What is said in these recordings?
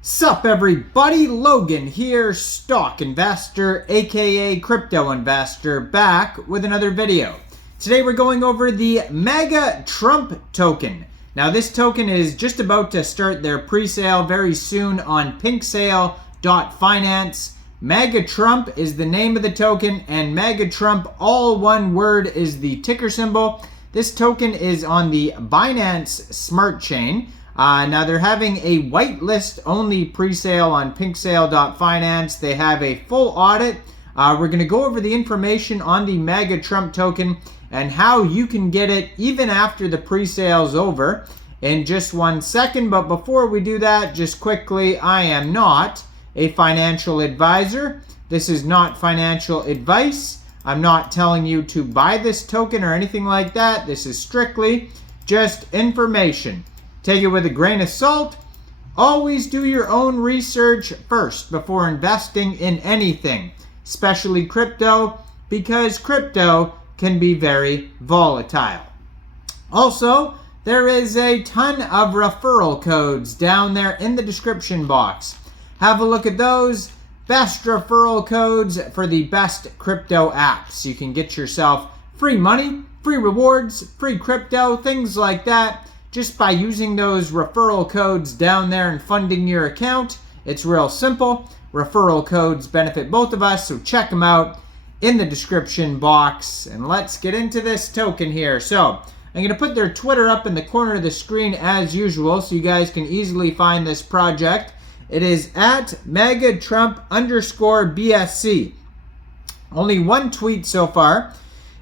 Sup everybody, Logan here, stock investor aka crypto investor, back with another video. Today we're going over the Magatrump token. Now this token is just about to start their pre-sale very soon on Pinksale.finance. Magatrump is the name of the token, and Magatrump, all one word, is the ticker symbol. This token is on the Binance Smart Chain. Now they're having a whitelist only pre-sale on Pinksale.finance. They have a full audit. We're going to go over the information on the Magatrump token and how you can get it even after the pre-sale's over in just 1 second. But before we do that, just quickly, I am not a financial advisor. This is not financial advice. I'm not telling you to buy this token or anything like that. This is strictly just information. Take it with a grain of salt. Always do your own research first before investing in anything, especially crypto, because crypto can be very volatile. Also, there is a ton of referral codes down there in the description box. Have a look at those. Best referral codes for the best crypto apps. You can get yourself free money, free rewards, free crypto, things like that, just by using those referral codes down there and funding your account. It's real simple. Referral codes benefit both of us, so check them out in the description box. And let's get into this token here. So I'm going to put their Twitter up in the corner of the screen as usual, so you guys can easily find this project. It is at Magatrump_BSC. Only one tweet so far.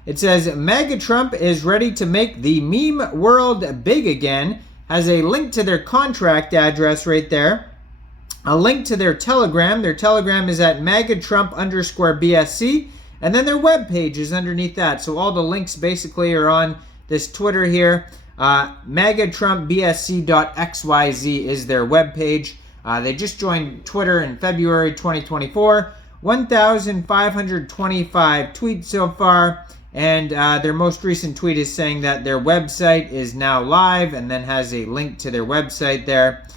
It says, Magatrump is ready to make the meme world big again. Has a link to their contract address right there. A link to their Telegram. Their Telegram is at Magatrump_BSC. And then their webpage is underneath that. So all the links basically are on this Twitter here. Magatrumpbsc.xyz is their webpage. They just joined Twitter in February 2024. 1,525 tweets so far. And their most recent tweet is saying that their website is now live, and then has a link to their website there.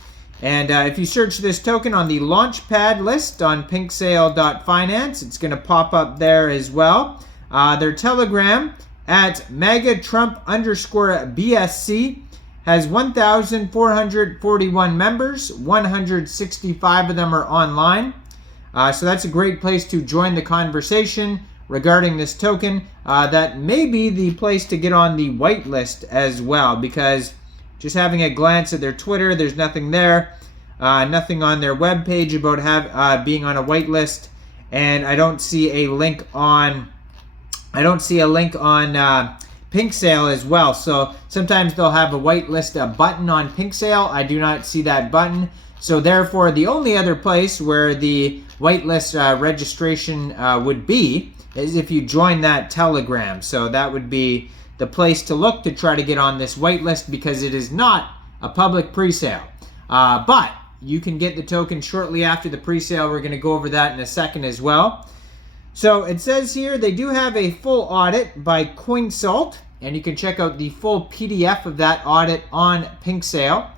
And if you search this token on the Launchpad list on Pinksale.finance, it's going to pop up there as well. Their Telegram at Magatrump_BSC has 1,441 members. 165 of them are online. So that's a great place to join the conversation regarding this token. That may be the place to get on the whitelist as well, because just having a glance at their Twitter, there's nothing there. Nothing on their webpage about being on a whitelist, and I don't see a link on Pinksale as well. So sometimes they'll have a whitelist button on Pinksale. I do not see that button. So therefore, the only other place where the whitelist registration would be is if you join that Telegram. So that would be the place to look to try to get on this whitelist, because it is not a public pre-sale. But you can get the token shortly after the pre-sale. We're going to go over that in a second as well. So it says here they do have a full audit by Pinksale, and you can check out the full PDF of that audit on Pinksale.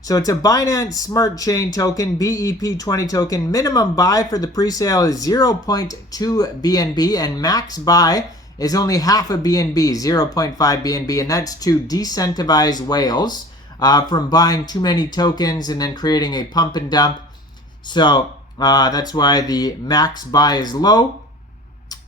So it's a Binance Smart Chain token, BEP20 token. Minimum buy for the pre-sale is 0.2 BNB, and max buy is only half a BNB, 0.5 BNB, and that's to decentivize whales from buying too many tokens and then creating a pump and dump. So that's why the max buy is low.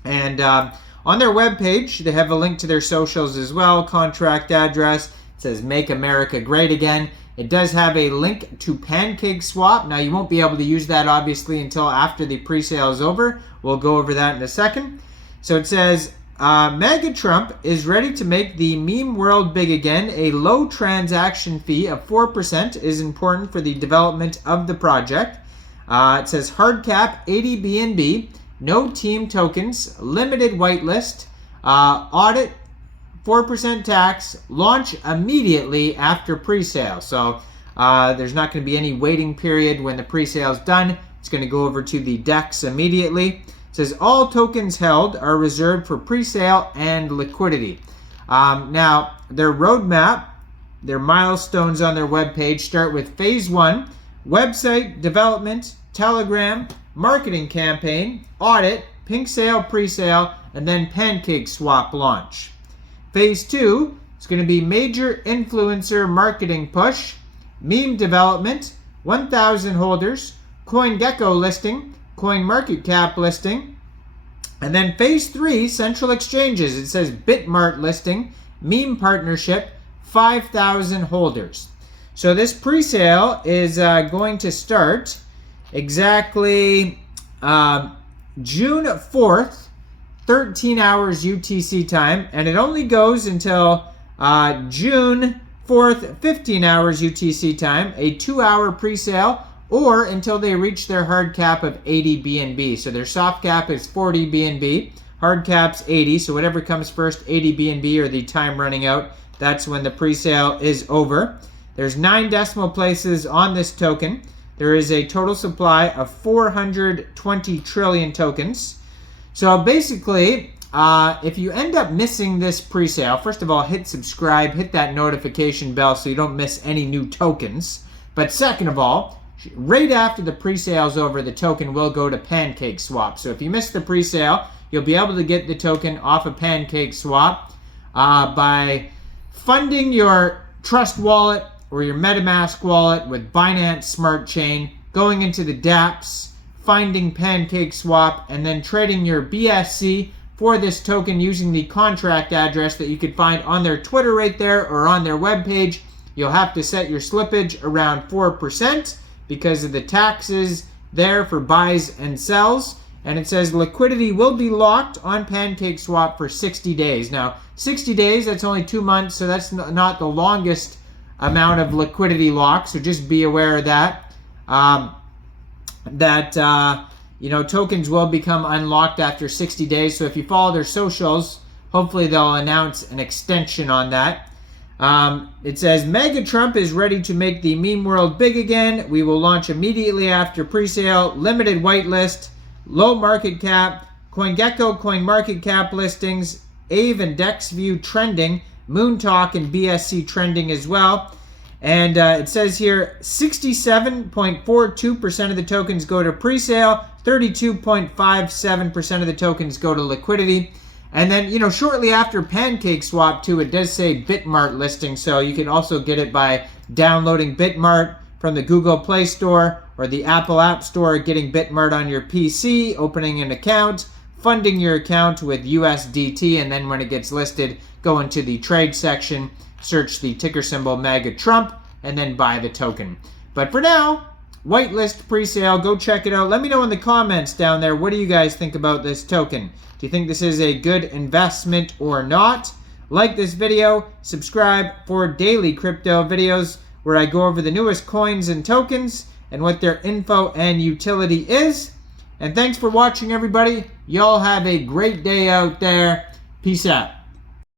And on their webpage, they have a link to their socials as well, contract address. It says Make America Great Again. It does have a link to Pancakeswap. Now, you won't be able to use that, obviously, until after the pre-sale is over. We'll go over that in a second. So it says, Magatrump is ready to make the meme world big again. A low transaction fee of 4% is important for the development of the project. It says hard cap 80 BNB, no team tokens, limited whitelist, audit 4% tax, launch immediately after pre-sale. So there's not going to be any waiting period when the pre-sale is done. It's going to go over to the DEX immediately. It says all tokens held are reserved for pre-sale and liquidity. Now, their roadmap, their milestones on their webpage start with phase 1, website development, Telegram, marketing campaign, audit, Pinksale pre-sale, and then Pancakeswap launch. Phase 2 is going to be major influencer marketing push, meme development, 1,000 holders, CoinGecko listing, CoinMarketCap listing, and then phase 3, central exchanges. It says Bitmart listing, meme partnership, 5,000 holders. So this pre-sale is going to start exactly June 4th, 13 hours UTC time, and it only goes until June 4th, 15 hours UTC time, a 2-hour pre-sale, or until they reach their hard cap of 80 BNB. So their soft cap is 40 BNB, hard cap's 80, so whatever comes first, 80 BNB or the time running out, that's when the pre-sale is over. There's 9 decimal places on this token. There is a total supply of 420 trillion tokens. So basically, if you end up missing this pre-sale, first of all, hit subscribe, hit that notification bell so you don't miss any new tokens. But second of all, right after the pre-sale is over, the token will go to Pancakeswap. So if you missed the pre-sale, you'll be able to get the token off of Pancakeswap by funding your Trust wallet or your MetaMask wallet with Binance Smart Chain, going into the dApps, finding Pancakeswap, and then trading your BSC for this token using the contract address that you could find on their Twitter right there or on their webpage. You'll have to set your slippage around 4% because of the taxes there for buys and sells. And it says liquidity will be locked on Pancakeswap for 60 days. Now, 60 days, that's only 2 months, so that's not the longest amount of liquidity lock, so just be aware of that. Tokens will become unlocked after 60 days. So if you follow their socials, hopefully they'll announce an extension on that. It says Magatrump is ready to make the meme world big again. We will launch immediately after pre-sale. Limited whitelist, low market cap, CoinGecko, CoinMarketCap listings, Aave and DexView trending, Moontalk and BSC trending as well. And it says here 67.42% of the tokens go to pre-sale, 32.57% of the tokens go to liquidity. And then, shortly after Pancakeswap too, it does say Bitmart listing. So you can also get it by downloading Bitmart from the Google Play Store or the Apple App Store, getting Bitmart on your PC, opening an account, funding your account with USDT, and then when it gets listed, go into the trade section, search the ticker symbol Magatrump, and then buy the token. But for now, whitelist pre-sale, go check it out. Let me know in the comments down there, what do you guys think about this token? Do you think this is a good investment or not? Like this video, subscribe for daily crypto videos where I go over the newest coins and tokens and what their info and utility is. And thanks for watching, everybody. Y'all have a great day out there. Peace out.